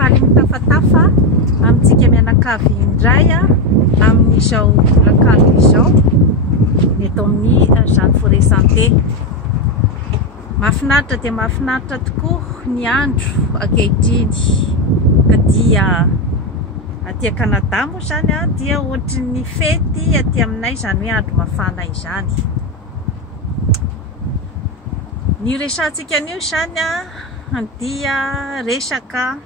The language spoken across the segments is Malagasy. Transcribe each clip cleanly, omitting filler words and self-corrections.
faly mitafatafa amintsika mianakavy indray amin'izao olakalo izao ny eto amin'ny Jeanne Forêt Santé. Mahafinaritra dia mahafinaritra tokoa ny andro ankehitriny ka dia aty Canada moa zany dia ohatry ny fety aty aminay zany hoe andro mafana izany. Ny resantsika anio zany dia resaka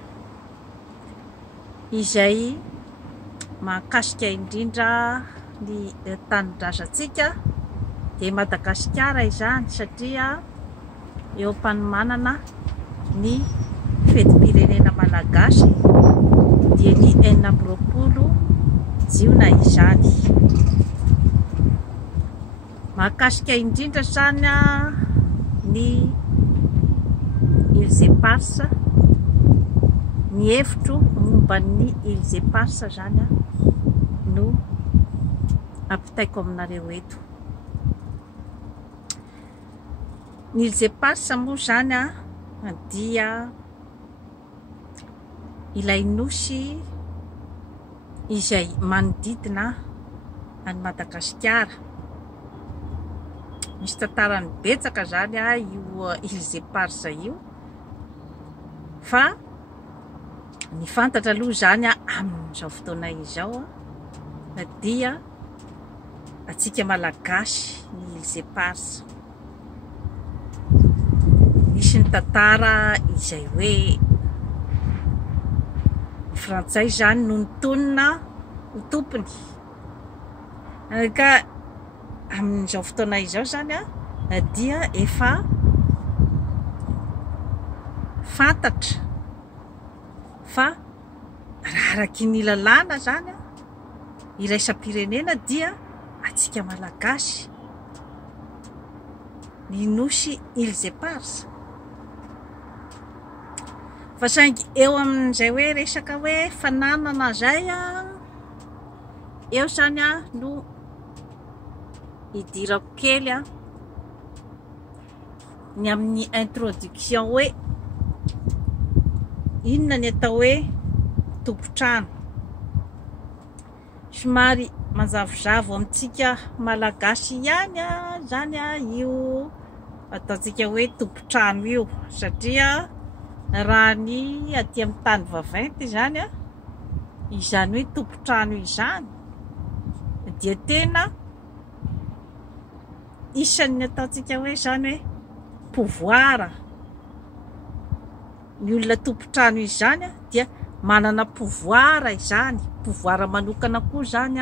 izay mahakasika indrindra ny tanindrazantsika dia Madagasikara izany satria eo am-panomanana ny fetim-pirenena malagasy dia ny 20 jiona izany. Mahakasika indrindra zany ny Îles Éparses, ny hevitro momba ny Îles Éparses zany no ampitaiko aminareo eto. Ny Îles Éparses moa zany dia ilay nosy izay manodidina any Madagasikara. Misy tantarany betsaka zany io Îles Éparses io, fa ny fantatra aloha zany amin'izao fotoana izao dia atsika malagasy ny Îles Éparses. Misy ny tantara izay hoe ny frantsay zany no nitonona ho tompony, ka amin'izao fotoana izao zany dia efa fantatra fa araky ny lalàna zany iraisam-pirenena dia atsika malagasy ny nosy Îles Éparses. Fa saingy eo amin'izay hoe resaka hoe fananana zay eo zany no idirako kely ny amin'ny introduction hoe inona ny atao hoe tompotrano. Somary manzavozavo amintsika malagasy ihany zany io ataontsika hoe tompotrano io, satria raha ny aty amin'ny tany vaventy zany izany hoe tompotrano izany dia tena isan'ny ataontsika hoe zany hoe pouvoir. Ny olona tompotrano izany dia manana pouvoir izany, pouvoir manokana koa zany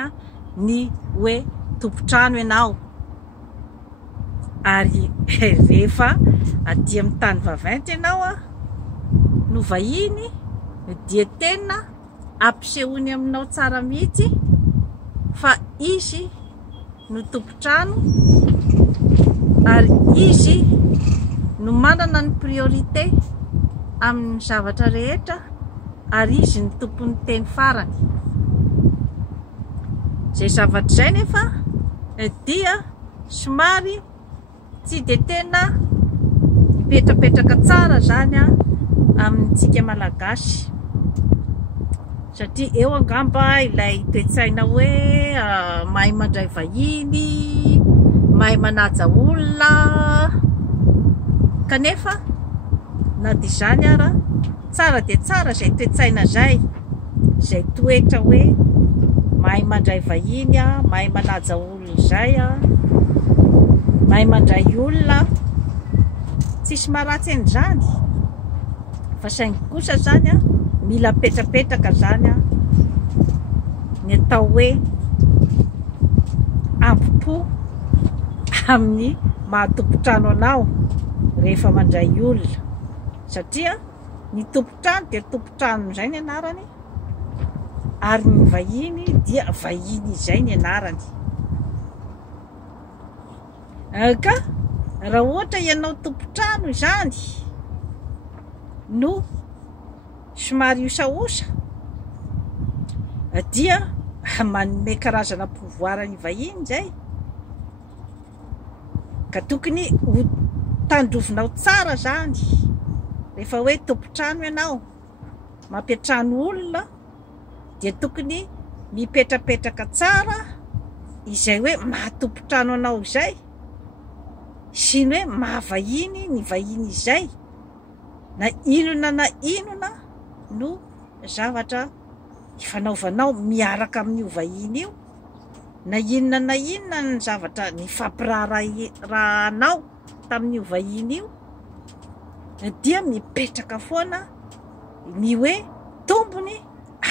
ny hoe tompotrano ianao. Ary rehefa aty amin'ny tany vaventy ianao no vahiny dia tena ampisehony aminao tsara mihitsy fa izy no tompotrano ary izy no manana ny priorité amin'ny zavatra rehetra ary izy ny tompon'ny teny farany. Zay zavatra zay nefa dia somary tsy dia tena mipetrapetraka tsara zany amintsika malagasy, satria eo angamba ilay toe-tsaina hoe mahay mandray vahiny, mahay manaja olona, kanefa na dia izany ara tsara dia tsara zay toe-tsaina zay, zay toetra hoe mahay mandray vahiny, mahay manaja olona zay, mahay mandray olona, tsisy maharatsy an'izany. Fa saingy kosa zany mila petrapetraka zany ny atao hoe ampo amin'ny mahatompotrano anao rehefa mandray olona, satria ny tompotrano dia tompotrano izay ny anarany ary ny vahiny dia vahiny izay ny anarany. Ka raha ohatra ianao tompotrano izany no somary osaosa dia manome karazana pouvoir ny vahiny zay, ka tokony ho tandrovinao tsara zany rehefa hoe tompotrano ianao, mampiatrano olona dia tokony mipetrapetraka tsara izay hoe mahatompotrano anao izay sy ny hoe mahavahiny ny vahiny izay na inona no zavatra ifanaovanao miaraka amin'io vahiny io na inona ny zavatra ny fampiraharahanao tamin'io vahiny io dia mipetraka foana ny hoe tombony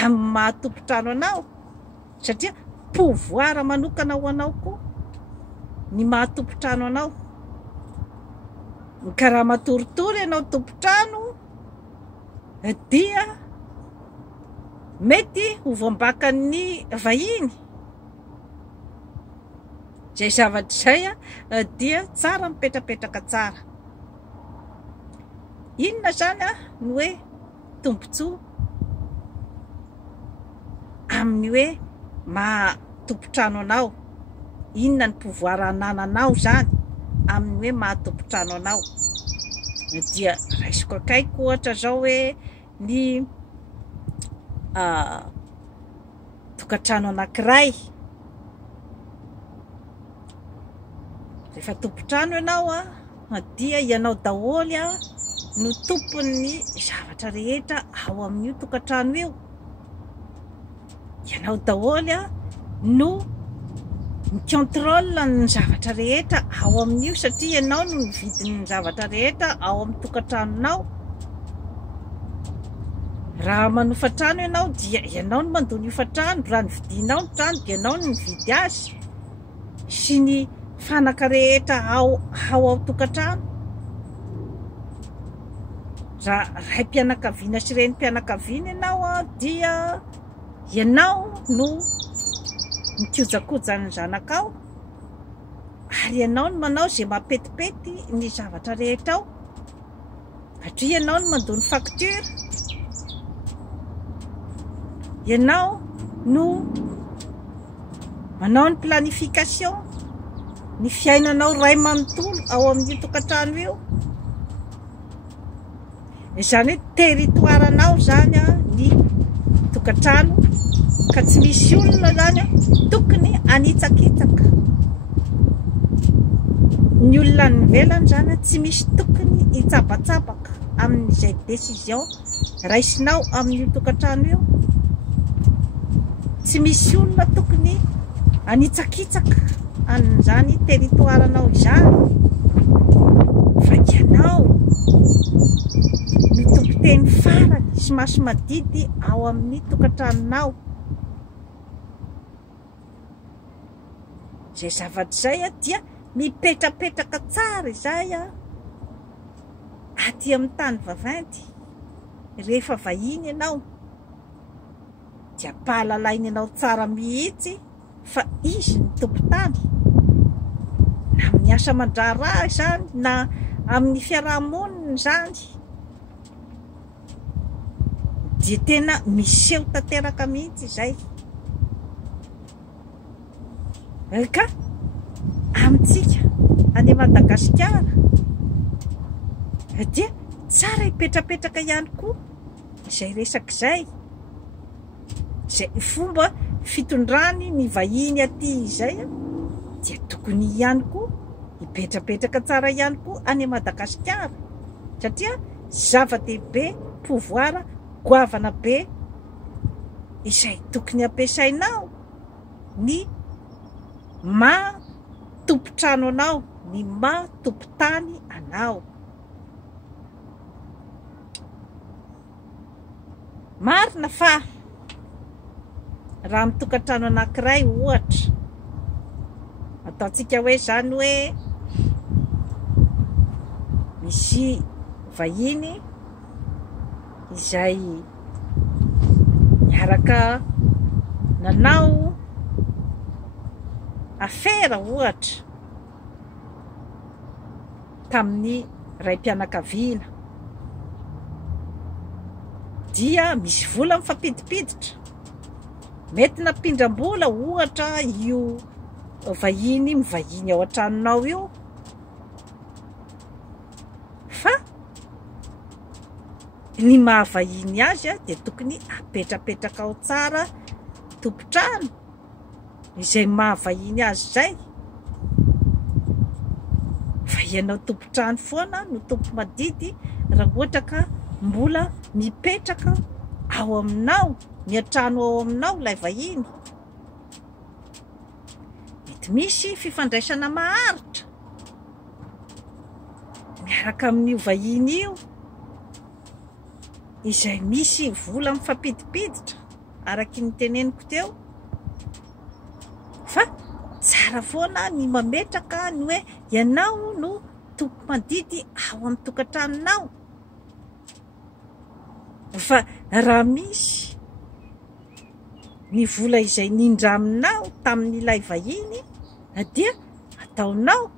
amin'ny mahatompotrano anao satria pouvoir manokana ho anao koa ny mahatompotrano anao. Ny karaha matoritory ianao tompotrano dia mety ho voambakan'ny vahiny. Zay zavatra zay dia tsara mipetrapetraka tsara. Inona zany ny hoe tombontsoa amin'ny hoe mahatompotrano anao? Inona ny pouvoir anananao zany amin'ny hoe mahatompotrano anao? Dia raisiko akaiko ohatra zao hoe ny tokantrano anankiray. Rehefa tompotrano ianao dia ianao daholo no tompon'ny zavatra rehetra ao amin'io tokantrano io. Ianao daholo no mikontrôle ny zavatra rehetra ao amin'io satria ianao no mividin'ny zavatra rehetra ao amin'ny tokantranonao. Raha manofa-trano ianao dia ianao no mandony hofa-trano, raha nividinao ny trano dia ianao no mividy azy sy ny fanaka rehetra ao tokantrano. Raha ray mpianakaviana sy reny mpianakaviana ianao dia ianao no mikojakoja ny zanakao ary ianao no manao zay mampetipety ny zavatra rehetra ao. Satria ianao no mandony facture, ianao no manao ny planification ny fiainanao ray manontolo ao amin'ny tokantrano io. Izany hoe territoiranao zany ny tokantrano ka tsy misy olona zany tokony anitsakitsaka. Ny olona any ivelany zany tsy misy tokony hitsabatsabaka amin'izay décision raisinao amin'io tokantrano io. Tsy misy olona tokony anitsakitsaka an'izany territoiranao izany. Fa ianao ny tompoteny farany sy maso madidy ao amin'ny tokantranonao. Zay zavatra zay dia mipetrapetraka tsara izay aty amin'ny tany vaventy. Rehefa vahiny ianao dia pahalalainy ianao tsara mihitsy fa izy ny tompotany, na amin'ny asa aman-draharaha zany na amin'ny fiarahamonina zany, dia tena miseho tanteraka mihitsy izay. Ka amintsika any Madagasikara dia tsara hipetrapetraka ihany koa izay resaka izay. Zay fomba fitondrany ny vahiny aty izay dia tokony ihany koa hipetrapetraka tsara ihany koa any Madagasikara satria zava-dehibe pouvoir goavana be izay tokony ampiasainao ny matompotrano anao, ny matompotany anao. Marina fa raha mitokantrano anankiray ohatra ataontsika hoe zany hoe misy vahiny izay miaraka nanao afera ohatra tamin'ny ray mpianakaviana, dia misy vola mifampidipiditra, mety nampindram-bola ohatra io vahiny mivahiny ao an-tranonao io. Fa ny mahavahiny azy dia tokony apetrapetraka ao tsara tompotrano izay mahavahiny azy zay. Fa ianao tompotrano foana no tompo madidy raha ohatra ka mbola mipetraka ao aminao, miatrano ao aminao ilay vahiny. Mety misy fifandraisana maharitra miaraka amin'io vahiny io, izay misy vola mifampidipiditra araky ny teneniko teo. Fa tsara foana ny mametraka ny hoe ianao no tompo madidy ao amin'ny tokantranonao. Fa raha misy ny vola izay nindraminao tamin'ilay vahiny dia ataonao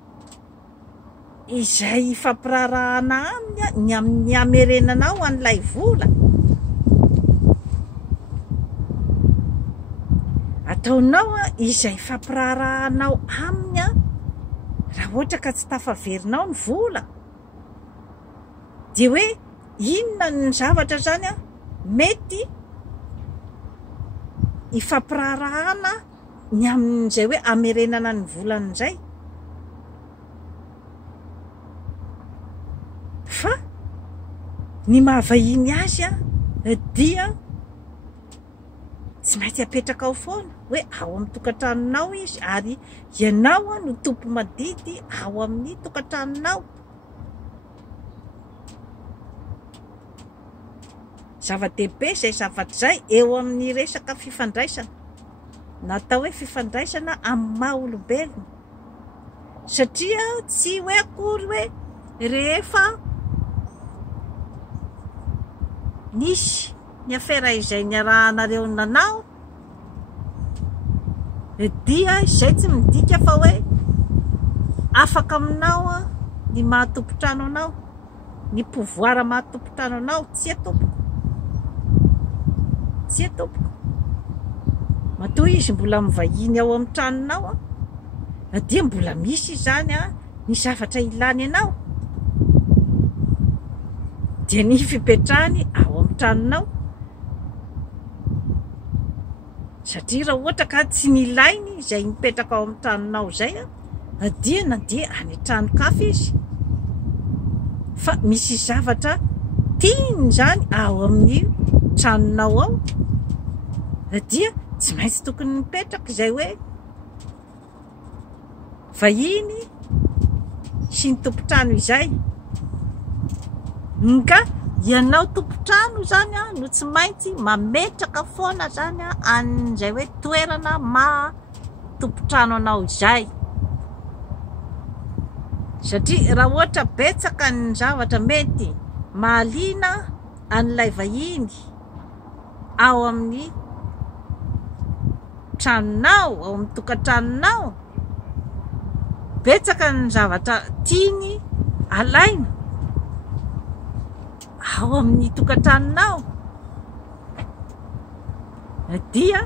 izay fampirarahana aminy amin'ny hamerenanao an'ilay vola. Ataonao izay fampirarahanao aminy raha ohatra ka tsy tafaverinao ny vola. Dia hoe inona ny zavatra zany mety ifampirarahana ny amin'izay hoe amerenana ny volan'izay. Fa ny mahavahiny azy dia tsy maintsy apetraka ao foana hoe ao amin'ny tokantranonao izy, ary ianao no tompo madidy ao amin'ny tokantranonao. Zava-dehibe izay zavatra izay eo amin'ny resaka fifandraisana, natao hoe fifandraisana amin'ny maha olombelona. Satria tsy hoe akory hoe rehefa nisy ny afera izay niarahanareo nanao dia izay tsy midika fa hoe afaka aminao ny mahatompotrano anao, ny pouvoir mahatompotrano anao. Tsy atompoko, tsy atompoko. Matoa izy mbola mivahiny ao amin'ny tranonao dia mbola misy zany ny zavatra ilany anao, dia ny fipetrahany ao amin'ny tranonao. Satria raha ohatra ka tsy nilainy izay mipetraka ao amin'ny tranonao zay dia na dia any trano-kafa izy, fa misy zavatra tiany zany ao amin'ny tranonao ao, dia tsy maintsy tokony mipetraka izay hoe vahiny sy ny tompotrano izay. Ka ianao tompotrano zany no tsy maintsy mametraka foana zany an'izay hoe toerana tompotrano anao izay. Satria raha ohatra betsaka ny zavatra mety mahaliana an'ilay vahiny ao amin'ny tranonao, ao amin'ny tokantranonao, betsaka ny zavatra tiany alaina ao amin'ny tokantranonao, dia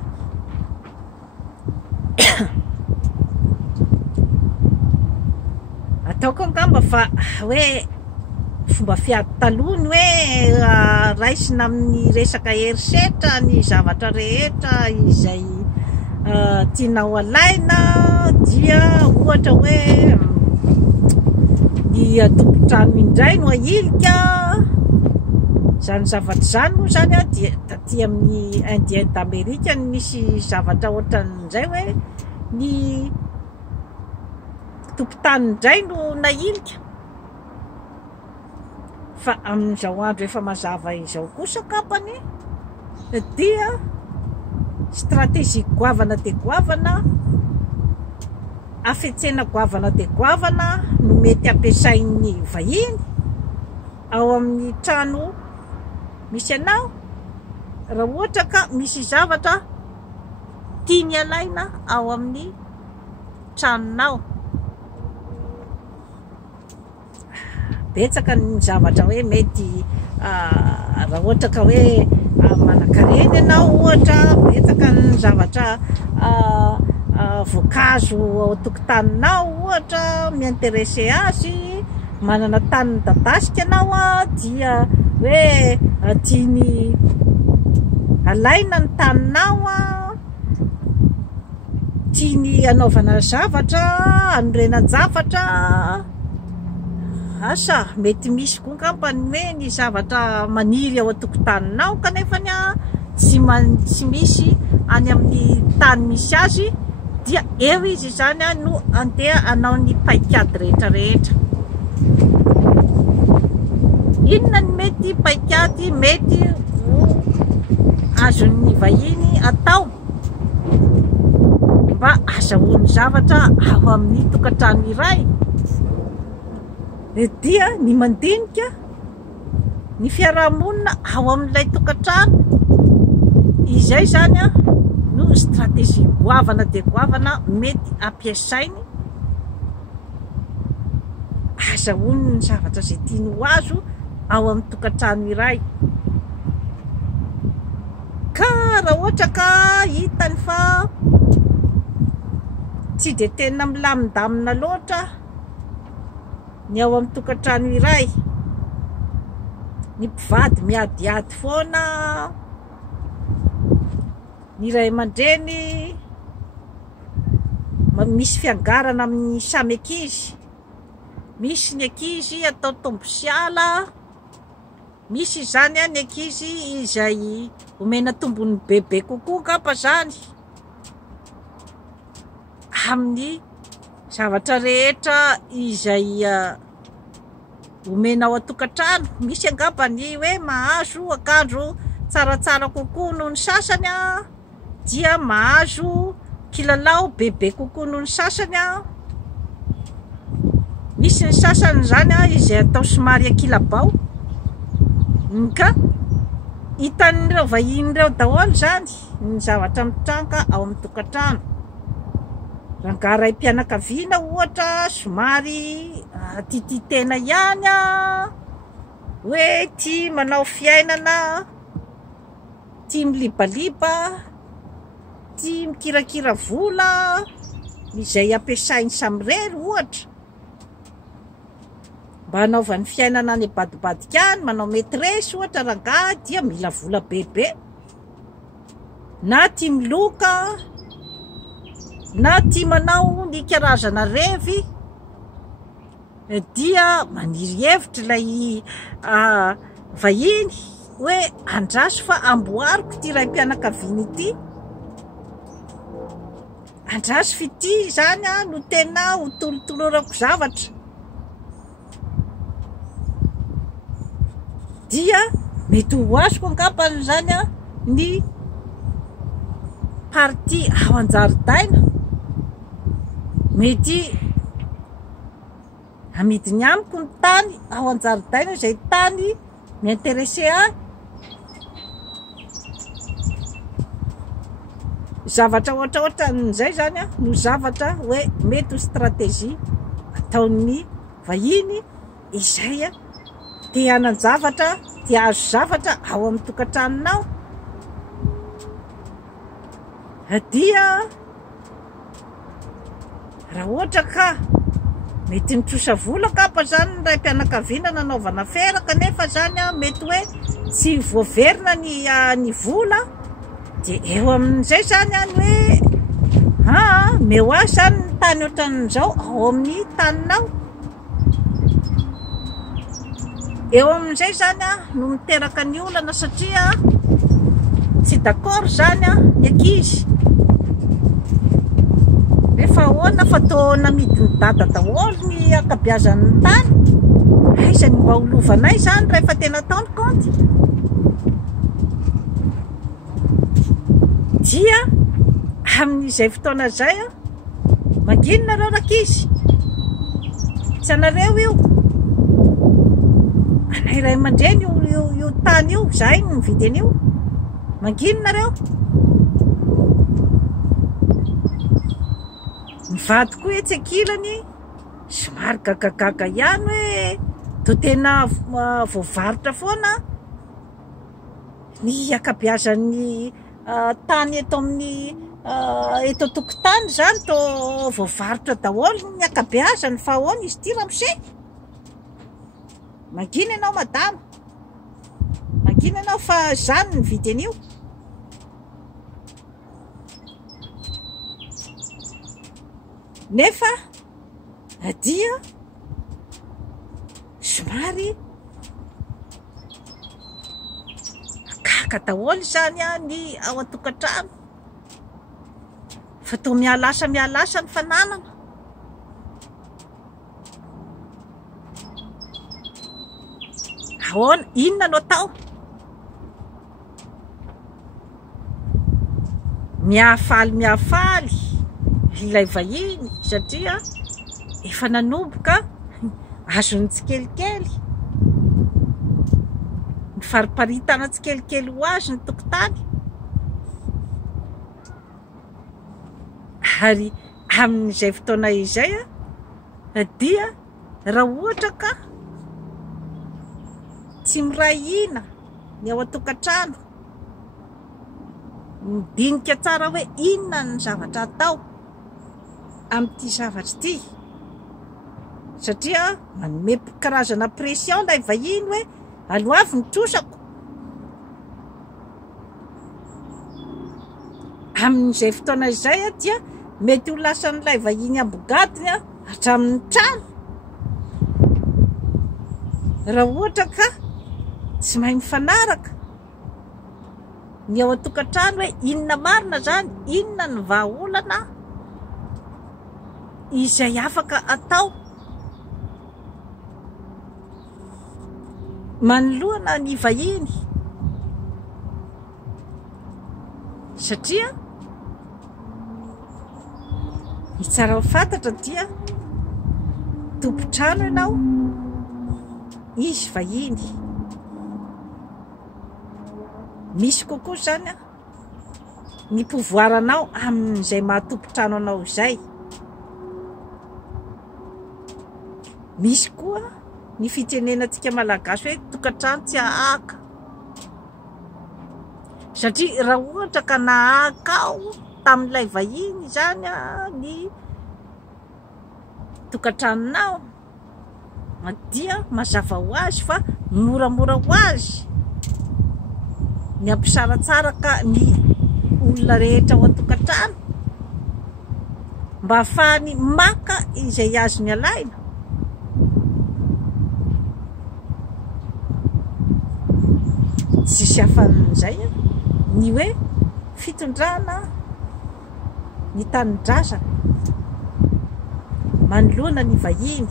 ataoko angamba fa hoe fomba fiady talohany hoe raisina amin'ny resaka herisetra ny zavatra rehetra izay tianao alaina, dia ohatra hoe ny tompotrano indray no ahilika. Zany zavatra zany moa zany dia taty amin'ny Indien d'Amérique no misy zavatra ohatran'izay hoe ny tompotany indray no nahilika. Fa amin'izao andro efa mazava izao kosa kapany dia stratégie goavana dia goavana, afetsena goavana dia goavana no mety ampiasain'ny vahiny ao amin'ny trano misy anao. Raha ohatra ka misy zavatra tiany alaina ao amin'ny tranonao, betsaka ny zavatra hoe mety raha ohatra ka hoe manan-karena ianao ohatra, betsaka ny zavatra voankazo ao tokotaninao ohatra miinteresse azy, manana tany midadasika anao dia hoe tiany alaina ny taninao a, tiany anaovana zavatra, anorenan-javatra. Asa mety misy koa ngambany hoe ny zavatra maniry ao an-tokotaninao kanefany a tsy misy any amin'ny tany misy azy, dia eo izy zany a no andeha anao ny paikady rehetra rehetra. Inona ny mety paikady mety ho azon'ny vahiny atao mba azahoany zavatra ao amin'ny tokantrano iray? Dia ny mandinika ny fiarahamonina ao amin'ilay tokantrano. Izay zany a no stratégie goavana dia goavana mety ampiasainy azahoany ny zavatra izay tiany ho azo ao amin'ny tokantrano iray. Ka raha ohatra ka hitany fa tsy dia tena milamindamina loatra ny ao amin'ny tokantrano iray, ny mpivady miadiady foana, ny ray aman-dreny misy fiangarana amin'ny samy ankizy, misy ny ankizy atao tombosiala, misy zany ny ankizy izay omena tombony bebe kokoa ngamba zany amin'ny zavatra rehetra izay omena ao an-tokantrano. Misy angamba ny hoe mahazo akanjo tsaratsara kokoa noho ny sasany a, dia mahazo kilalao bebe kokoa noho ny sasany a. Misy ny sasany zany a izay atao somary akilabao, ka hitan'ireo vahin'ireo daholo zany ny zavatra mitranga ao amin'ny tokantrano. Rangaray mpianakaviana ohatra somary tititena ihany a, hoe tia manao fiainana, tia milibaliba, tia mikirakira vola izay ampiasainy samirery ohatra mba hanaovany fiainana any badibadikany, manao maîtresse ohatra rangahy, dia mila vola bebe, na tia miloka, na tia manao ny karazana revy, dia maniry hevitra ilay vahiny hoe andraso fa amboariko ty ray mpianakaviana ity, andraso fa ity zany a no tena ho tolotolorako zavatra. Dia mety ho azoko angambany zany a ny parti ao an-jaridaina, mety amidiny amiko ny tany ao an-jaridaina izay tany miinteresse ahy. Zavatra ohatraohatra n'izay zany a no zavatra hoe mety ho stratégie ataon'ny vahiny izay a te hanan-javatra, te hahazo zavatra ao amin'ny tokantranonao. Dia raha ohatra ka mety mitrosa vola kapa zany ny ray mpianakaviana nanaovana afera, kanefa zany a mety hoe tsy voaverina ny vola, dia eo amin'izay zany a ny hoe meo azy zany ny tany ohatran'izao ao amin'ny taninao. Eo amin'izay zany a no miteraka ny olana, satria tsy d'accord zany a ny ankizy. Rehefa ahoana fa toa namidiny dada daholo ny ankabeazan'ny tany, aiza ny mba olovanay zany rehefa tena taony konty. Dia amin'izay fotoana zay a, manginonareo rakizy, tsy anareo io, anay ray aman-dreny io tany io, zahay ny mividy an'io, manginonareo. Mivady koa etsy ankilany somary gagagaga ihany hoe to tena voavarotra foana ny ankabeazan'ny tany eto amin'ny eto tokotany zany, to voavarotra daholo ny ankabeazany, fa ahoana izy ty ramose? Mangina ianao madama, marikina ianao fa zany ny vidy an'io. Nefa adia somary akaka daholo zany ny ao an-tokantrano, fa toa mialasa ny fananana. Ahoana, inona no atao? Miafaly ilay vahiny satria efa nanomboka azony tsikelikely, ny fariparitana tsikelikely ho azy ny tokotany. Ary amin'izay fotoana izay dia raha ohatra ka tsy miray hina ny ao an-tokantrano, midinika tsara hoe inona ny zavatra atao amin'ity zavatra ity, satria manome karazana pression ilay vahiny hoe aleo avy ny trosako. Amin'izay fotoana izay dia mety ho lasan'ilay vahiny ambogadiny hatramin'ny trano, raha ohatra ka tsy mahay mifanaraka ny ao an-tokantrano hoe inona marina zany, inona ny vahaolana izay afaka atao manoloana ny vahiny. Satria ny tsara ho fantatra dia tompontrano ianao, izy vahiny. Misy kokoa zany ny pouvoiranao amin'izay mahatompontrano anao izay. Misy koa ny fitenenantsika malagasy hoe tokantrano tsy ahaka, satria raha ohatra ka nahaka ao tamin'ilay vahiny zany ny tokantranonao, dia mazava ho azy fa moramora ho azy ny ampisaratsara ka ny olona rehetra ao an-tokantrano mba ahafahany maka izay azony alaina. Tsisy hafan'izay ny hoe fitondrana ny tanindrazana manoloana ny vahiny,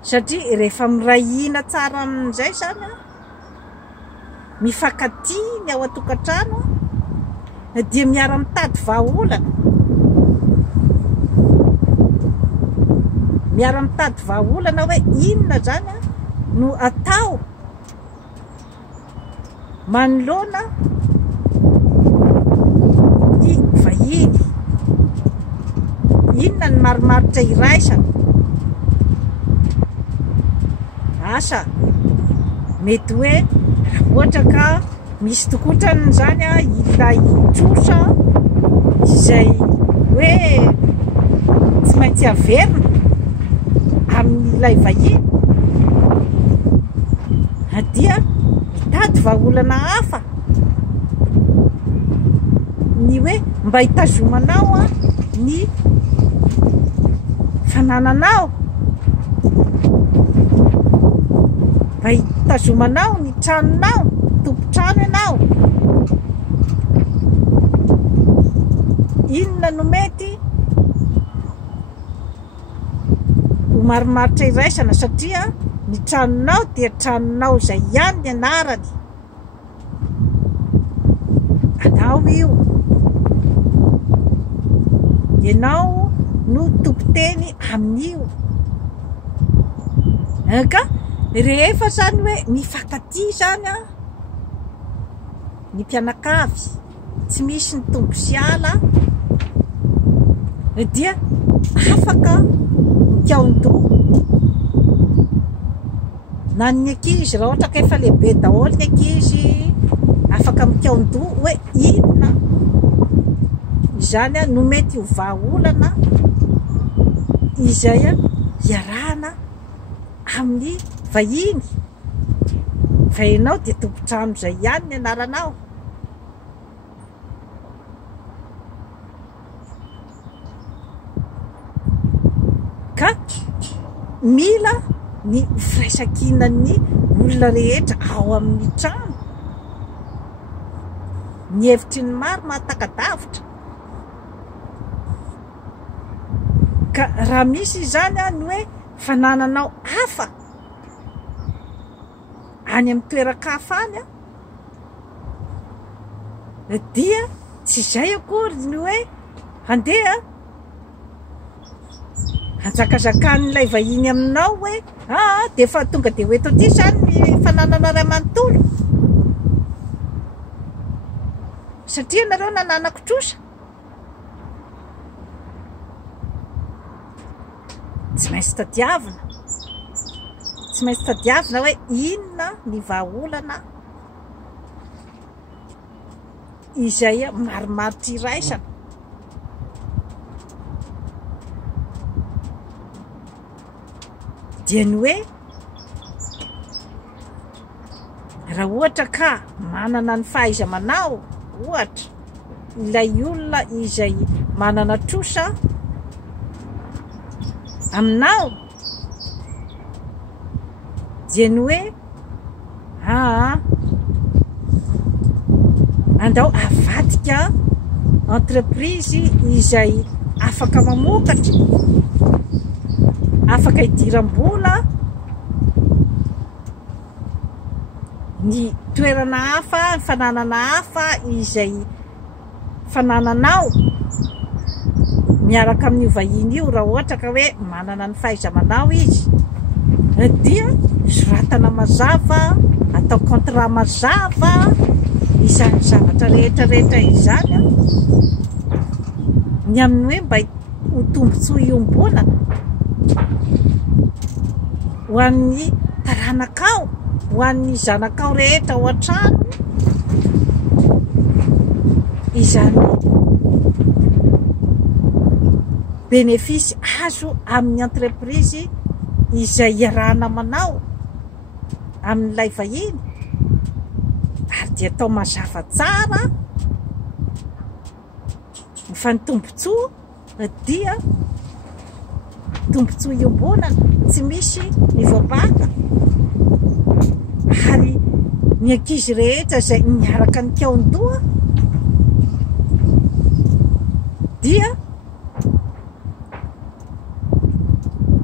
satria rehefa mirahina tsara amin'izay zany mifankatia ny ao an-tokantrano dia miara-mitady vahaolana, miara-mitady vahaolana hoe inona zany no atao manoloana ny vahiny, inona ny marimaritra iraisana. Asa mety hoe ohatra ka misy tokotrany zany ilay trosa izay hoe tsy maintsy averina amin'ilay vahiny, dia mitady vahaolana hafa ny hoe mba hitazomanao ny fanananao, mba hitazomanao ny tranonao, tompontrano ianao. Inona no mety ho marimaritra iraisana, satria ny tranonao dia tranonao izay ihany ny anarany, anao io, ianao no tompoteny amin'io. Ka rehefa zany hoe mifankatia zany ny mpianakavy, tsy misy ny tombo sy ala, dia afaka mikaon-doha na ny ankizy. Raha ohatra ka efa lehibe daholo ny ankizy, afaka mikaon-doha hoe inona izany no mety ho vahaolana izay iarahana amin'ny vahiny. fa ianao dia tompontrano zay ihany ny anaranao. Ka mila ny firaisan-kinan'ny olona rehetra ao amin'ny trano. Ny hevitry ny maro mahatakadavitra. Ka raha misy izany ny hoe fanananao hafa any amin'ny toeran-kafany dia tsy izay akory ny hoe handeha hanjakazakanin'ilay vahiny aminao hoe dia efa tonga dia hoeto aty izany ny fananana ray amanontolo. Satria nareo nananako trosa. Tsy maintsy tadiavina. Tsy maintsy tadiavina hoe inona ny vahaolana izay maromaro tiraisana. Dia ny hoe raha ohatra ka manana ny fahaiza-manao, ohatra ilay olona izay manana trosa aminao, dia ny hoe andao avadika entreprise izay afaka mamokatra, afaka hidiram-bola ny toerana hafa, ny fananana hafa izay fanananao miaraka amin'io vahiny io. Raha ohatra ka hoe manana ny fahaiza-manao izy, dia soratana mazava, atao contrat mazava izany zavatra rehetra izany ny amin'ny hoe mba ho tombontsoa iombonana ho an'ny taranakao, ho an'ny zanakao rehetra ao an-trano. Izany benefisy azo amin'ny entreprise izay iarahana manao amin'ilay vahiny, ary dia atao mazava tsara fa ny tombontsoa dia tombontsoa iombonana, tsy misy ny voabaka. Ary ny ankizy rehetra izay miaraka ny kaondoha dia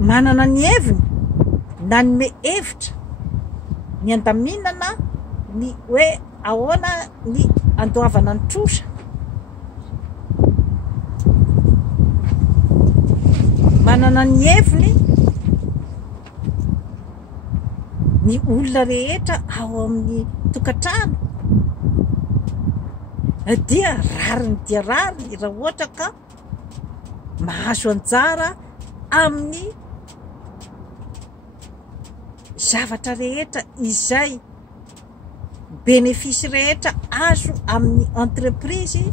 manana ny heviny na nyme hevitra ny andaminana ny hoe ahoana ny andoavana ny trosa. Manana ny heviny ny olona rehetra ao amin'ny tokantrano, dia rariny dia rariny raha ohatra ka mahazo anjara amin'ny zavatra rehetra izay benefisy rehetra azo amin'ny entreprise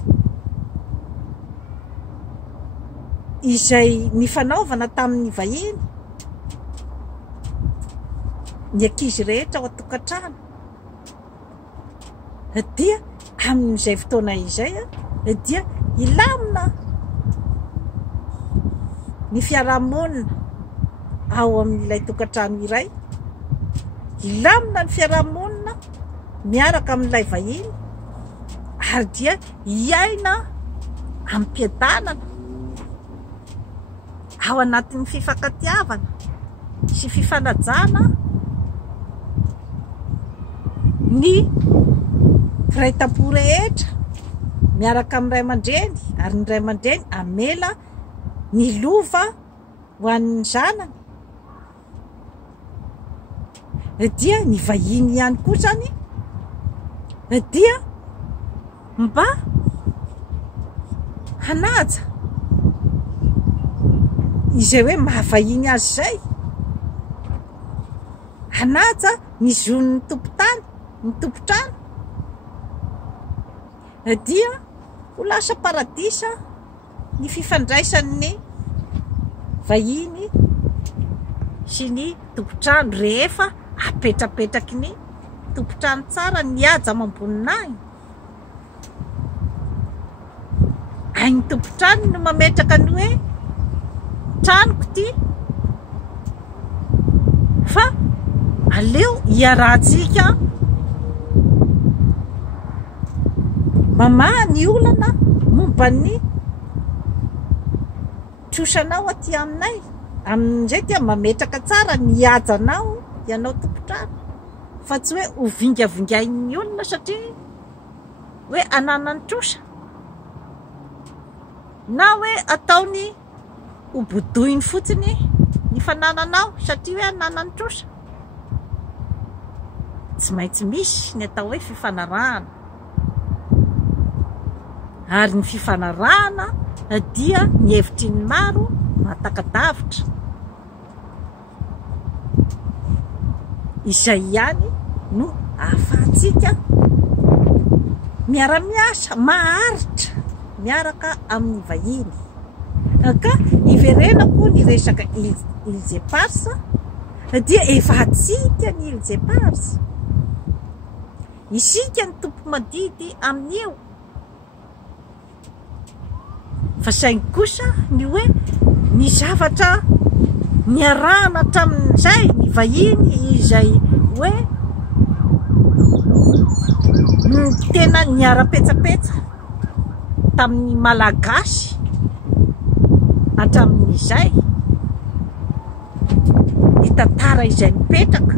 izay nifanaovana tamin'ny vahiny, ny ankizy rehetra ao an-tokantrano. Dia amin'izay fotoana izay dia ilamina ny fiarahamonina ao amin'ilay tokantrano iray, ilamina ny fiarahamonina miaraka amin'ilay vahiny, ary dia iaina ampiadanana ao anatin'ny fifankatiavana sy fifanajana ny firaitam-po rehetra miaraka amin'ny ray aman-dreny, ary ny ray aman-dreny amela ny lova ho an'ny zanany. Dia ny vahiny ihany koa zany dia mba hanaja izay hoe mahavahiny azy zay, hanaja ny zon'ny tompotany, ny tompotrano, dia ho lasa paradisa ny fifandraisan'ny vahiny sy ny tompotrano rehefa apetrapetraky ny tompotrano tsara, nihaja mamboninahiny. Hainy tompotrano no mametraka ny hoe tranoko ty. Fa aleo hiarahantsika mamaha ny olana momba ny trosanao aty aminay. Amin'izay dia mametraka tsara nihajanao ianao tompotrano. Fa tsy hoe ho vingavingain'ny olona satria hoe ananany trosa. Na hoe ataony ho bodoiny fotsiny ny fanananao satria hoe ananany trosa. Tsy maintsy misy ny atao hoe fifanarahana. Ary ny fifanarahana dia ny hevitry ny maro mahatakadavitra. Izay ihany no ahafahantsika miara-miasa, maharitra miaraka amin'ny vahiny. Ka iverenako ny resaka Îles Éparses dia efa hatsika ny Îles Éparses. Isika ny tompo madidy amin'io. Fa saingy kosa ny hoe ny zavatra niarahana hatramin'izay ny vahiny izay hoe tena niara-petsapetsa tamin'ny malagasy hatramin'izay ny tantara izay nipetraka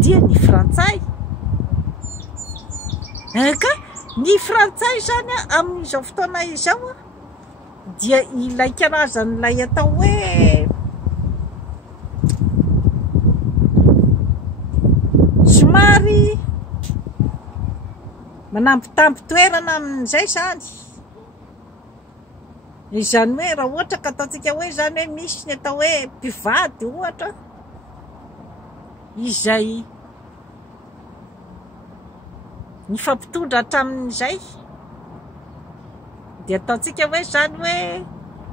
dia ny frantsay. Ka ny frantsay zany amin'izao fotoana izao dia ilay karazan'ilay atao hoe somary manambitamby toerana amin'izay zany. Izany hoe raha ohatra ka ataontsika hoe zany hoe misy ny atao hoe mpivady ohatra izay ny fampitondra hatramin'izay dia ataontsika hoe zany hoe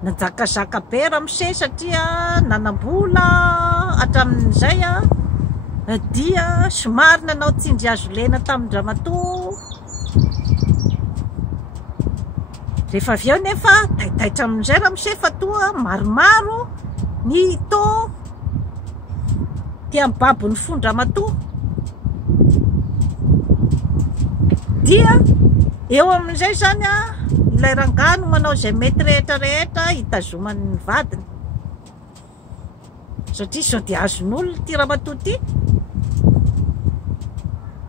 nanjakazaka be ramose satria nanambola hatramin'izay dia somary nanao tsindry-hazo lena tamin'ny ramatoa. Rehefa avy eo nefa taitaitra amin'izay ramose fa toa maromaro ny to tia mibaby ny fon-dramatoa. Dia eo amin'izay zany ilay rangano manao izay mety rehetra hitazomany ny vadiny. Satria sao dia azon'olona ty ramatoa ty.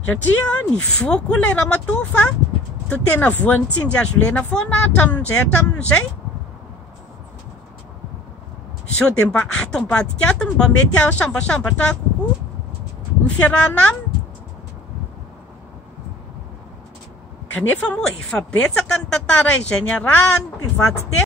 Satria ny voa koa ilay ramatoa fa to tena voan'ny tsindry-hazo lena foana hatramin'izay. Sao dia mba ato ambadika ato mba mety sambasambatra kokoa ny fiarahana aminy. Kanefa moa efa betsaka ny tantara izay niarahany mpivady tena.